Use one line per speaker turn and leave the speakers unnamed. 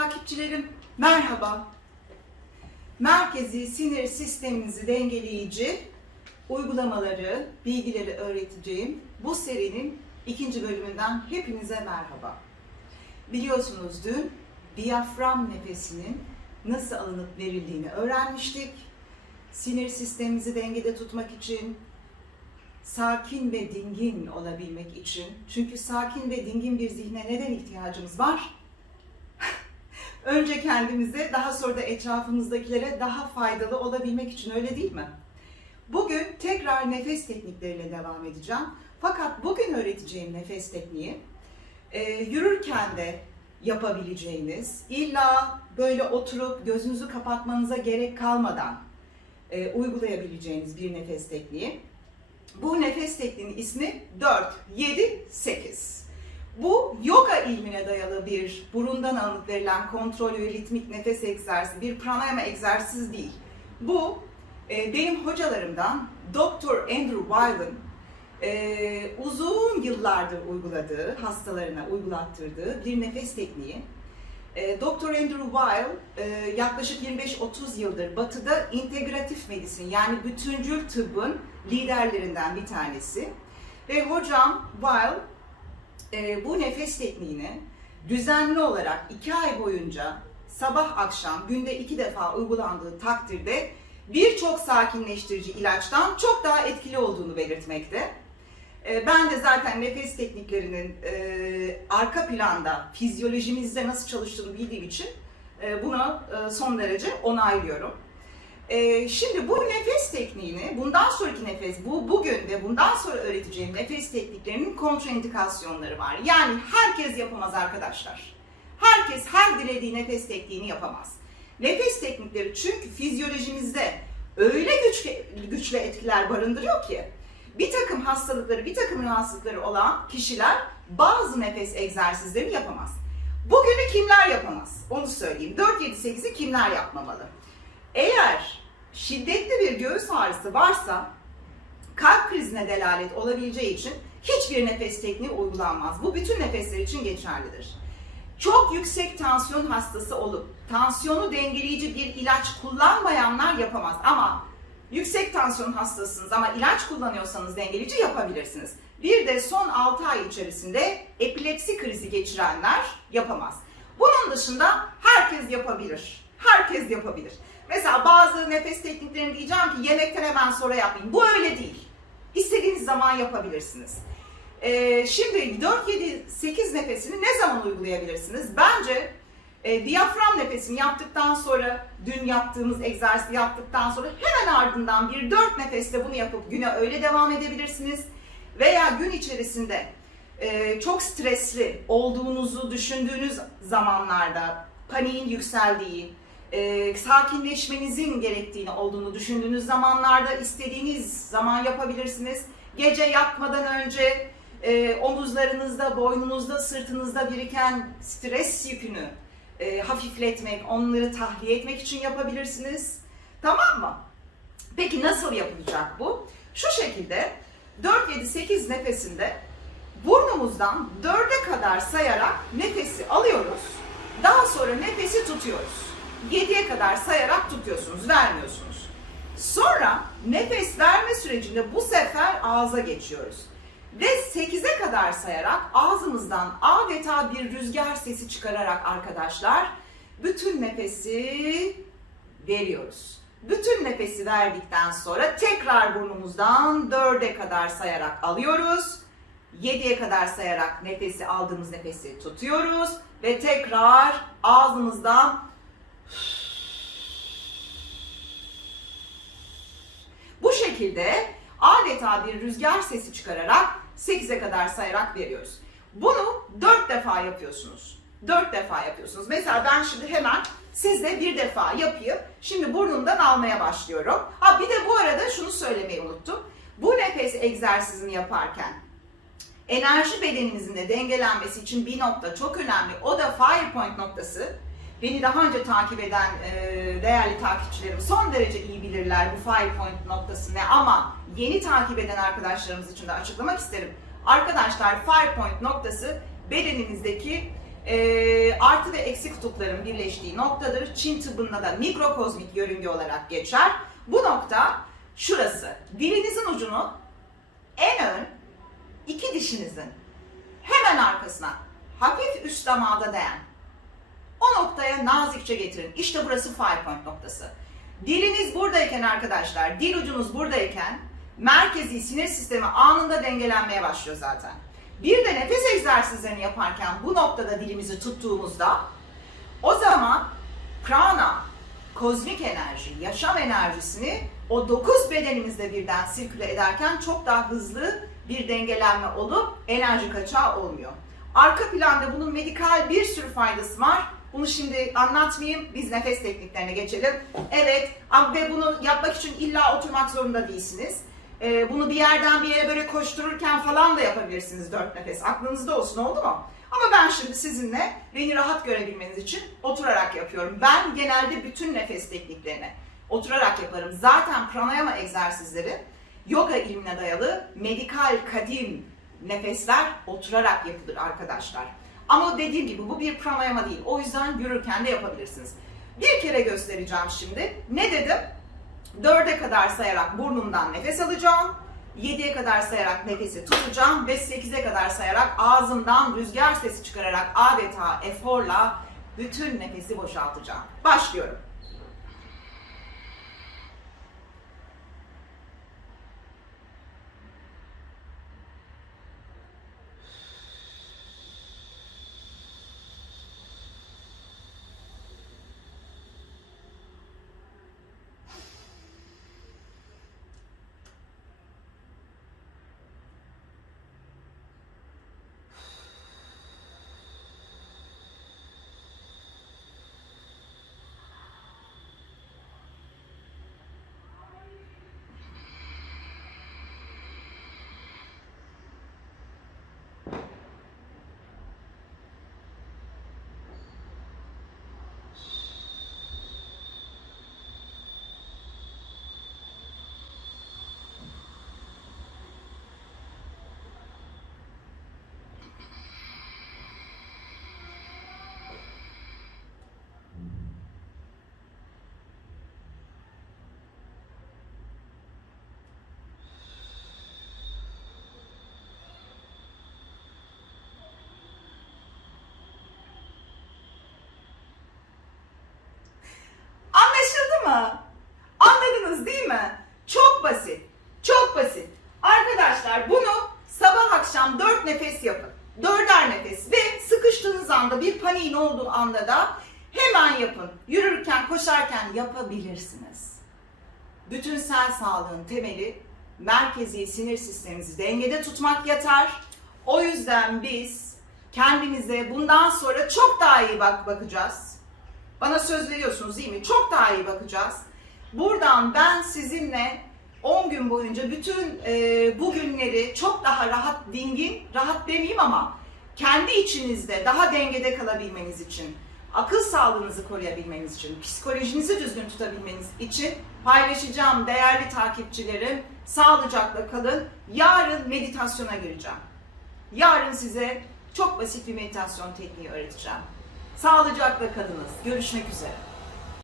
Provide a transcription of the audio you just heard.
takipçilerim, merhaba. Merkezi sinir sisteminizi dengeleyici uygulamaları, bilgileri öğreteceğim bu serinin ikinci bölümünden hepinize merhaba. Biliyorsunuz dün diyafram nefesinin nasıl alınıp verildiğini öğrenmiştik. Sinir sistemimizi dengede tutmak için, sakin ve dingin olabilmek için. Çünkü sakin ve dingin bir zihne neden ihtiyacımız var? Önce kendimize, daha sonra da etrafımızdakilere daha faydalı olabilmek için öyle değil mi? Bugün tekrar nefes teknikleriyle devam edeceğim. Fakat bugün öğreteceğim nefes tekniği e, yürürken de yapabileceğiniz, illa böyle oturup gözünüzü kapatmanıza gerek kalmadan e, uygulayabileceğiniz bir nefes tekniği. Bu nefes tekniğinin ismi 4, 7, 8. Bu yoga ilmine dayalı bir burundan alınıp verilen kontrollü ritmik nefes egzersizi, bir pranayama egzersizi değil. Bu e, benim hocalarımdan Dr. Andrew Weil'ın e, uzun yıllardır uyguladığı, hastalarına uygulattırdığı bir nefes tekniği. E, Dr. Andrew Weil e, yaklaşık 25-30 yıldır Batı'da integratif medisin yani bütüncül tıbbın liderlerinden bir tanesi. Ve hocam Weil e, bu nefes tekniğini düzenli olarak 2 ay boyunca sabah akşam günde 2 defa uygulandığı takdirde birçok sakinleştirici ilaçtan çok daha etkili olduğunu belirtmekte. E, Ben de zaten nefes tekniklerinin e, arka planda fizyolojimizde nasıl çalıştığını bildiğim için e, buna e, son derece onaylıyorum. E, Şimdi bu nefes tekniğini, bundan sonraki nefes, bu bugün ve bundan sonra öğreteceğim nefes tekniklerinin kontraindikasyonları var. Yani herkes yapamaz arkadaşlar. Herkes her dilediği nefes tekniğini yapamaz. Nefes teknikleri çünkü fizyolojimizde öyle güçlü, güçlü etkiler barındırıyor ki bir takım hastalıkları, bir takım rahatsızlıkları olan kişiler bazı nefes egzersizlerini yapamaz. Bugünü kimler yapamaz? Onu söyleyeyim. 4-7-8'i kimler yapmamalı? Eğer şiddetli bir göğüs ağrısı varsa kalp krizine delalet olabileceği için hiçbir nefes tekniği uygulanmaz. Bu bütün nefesler için geçerlidir. Çok yüksek tansiyon hastası olup tansiyonu dengeleyici bir ilaç kullanmayanlar yapamaz. Ama yüksek tansiyon hastasısınız ama ilaç kullanıyorsanız dengeleyici yapabilirsiniz. Bir de son 6 ay içerisinde epilepsi krizi geçirenler yapamaz. Bunun dışında herkes yapabilir. Herkes yapabilir. Mesela bazı nefes tekniklerini diyeceğim ki yemekten hemen sonra yapmayın. Bu öyle değil. İstediğiniz zaman yapabilirsiniz. Ee, şimdi 4, 7, 8 nefesini ne zaman uygulayabilirsiniz? Bence e, diyafram nefesini yaptıktan sonra, dün yaptığımız egzersizi yaptıktan sonra hemen ardından bir 4 nefeste bunu yapıp güne öyle devam edebilirsiniz. Veya gün içerisinde e, çok stresli olduğunuzu düşündüğünüz zamanlarda paniğin yükseldiği, e, sakinleşmenizin gerektiğini olduğunu düşündüğünüz zamanlarda istediğiniz zaman yapabilirsiniz. Gece yatmadan önce e, omuzlarınızda, boynunuzda, sırtınızda biriken stres yükünü e, hafifletmek, onları tahliye etmek için yapabilirsiniz. Tamam mı? Peki nasıl yapılacak bu? Şu şekilde 4-7-8 nefesinde burnumuzdan 4'e kadar sayarak nefesi alıyoruz. Daha sonra nefesi tutuyoruz. 7'ye kadar sayarak tutuyorsunuz, vermiyorsunuz. Sonra nefes verme sürecinde bu sefer ağza geçiyoruz. Ve 8'e kadar sayarak ağzımızdan adeta bir rüzgar sesi çıkararak arkadaşlar bütün nefesi veriyoruz. Bütün nefesi verdikten sonra tekrar burnumuzdan 4'e kadar sayarak alıyoruz. 7'ye kadar sayarak nefesi aldığımız nefesi tutuyoruz ve tekrar ağzımızdan bu şekilde adeta bir rüzgar sesi çıkararak 8'e kadar sayarak veriyoruz. Bunu 4 defa yapıyorsunuz. 4 defa yapıyorsunuz. Mesela ben şimdi hemen sizle bir defa yapayım. Şimdi burnumdan almaya başlıyorum. Ha bir de bu arada şunu söylemeyi unuttum. Bu nefes egzersizini yaparken enerji bedeninizin de dengelenmesi için bir nokta çok önemli. O da fire point noktası. Beni daha önce takip eden e, değerli takipçilerim son derece iyi bilirler bu fire point noktası ne ama yeni takip eden arkadaşlarımız için de açıklamak isterim. Arkadaşlar fire point noktası bedeninizdeki e, artı ve eksi kutupların birleştiği noktadır. Çin tıbbında da mikrokozmik yörünge olarak geçer. Bu nokta şurası. Dilinizin ucunu en ön iki dişinizin hemen arkasına hafif üst damağda değen o noktaya nazikçe getirin. İşte burası fire point noktası. Diliniz buradayken arkadaşlar, dil ucunuz buradayken merkezi sinir sistemi anında dengelenmeye başlıyor zaten. Bir de nefes egzersizlerini yaparken bu noktada dilimizi tuttuğumuzda o zaman prana, kozmik enerji, yaşam enerjisini o dokuz bedenimizde birden sirküle ederken çok daha hızlı bir dengelenme olup enerji kaçağı olmuyor. Arka planda bunun medikal bir sürü faydası var. Bunu şimdi anlatmayayım. Biz nefes tekniklerine geçelim. Evet ve bunu yapmak için illa oturmak zorunda değilsiniz. Ee, bunu bir yerden bir yere böyle koştururken falan da yapabilirsiniz dört nefes. Aklınızda olsun oldu mu? Ama ben şimdi sizinle beni rahat görebilmeniz için oturarak yapıyorum. Ben genelde bütün nefes tekniklerini oturarak yaparım. Zaten pranayama egzersizleri yoga ilmine dayalı medikal kadim nefesler oturarak yapılır arkadaşlar. Ama dediğim gibi bu bir pranayama değil. O yüzden yürürken de yapabilirsiniz. Bir kere göstereceğim şimdi. Ne dedim? Dörde kadar sayarak burnumdan nefes alacağım. 7'ye kadar sayarak nefesi tutacağım ve 8'e kadar sayarak ağzımdan rüzgar sesi çıkararak adeta eforla bütün nefesi boşaltacağım. Başlıyorum. Mı? Anladınız değil mi? Çok basit. Çok basit. Arkadaşlar bunu sabah akşam dört nefes yapın. Dörder nefes ve sıkıştığınız anda bir paniğin olduğu anda da hemen yapın. Yürürken, koşarken yapabilirsiniz. Bütünsel sağlığın temeli merkezi sinir sistemimizi dengede tutmak yatar. O yüzden biz kendimize bundan sonra çok daha iyi bak bakacağız. Bana söz veriyorsunuz değil mi? Çok daha iyi bakacağız. Buradan ben sizinle 10 gün boyunca bütün e, bu günleri çok daha rahat, dingin, rahat demeyeyim ama kendi içinizde daha dengede kalabilmeniz için, akıl sağlığınızı koruyabilmeniz için, psikolojinizi düzgün tutabilmeniz için paylaşacağım değerli takipçilerim. Sağlıcakla kalın. Yarın meditasyona gireceğim. Yarın size çok basit bir meditasyon tekniği öğreteceğim. Sağlıcakla kalınız. Görüşmek üzere.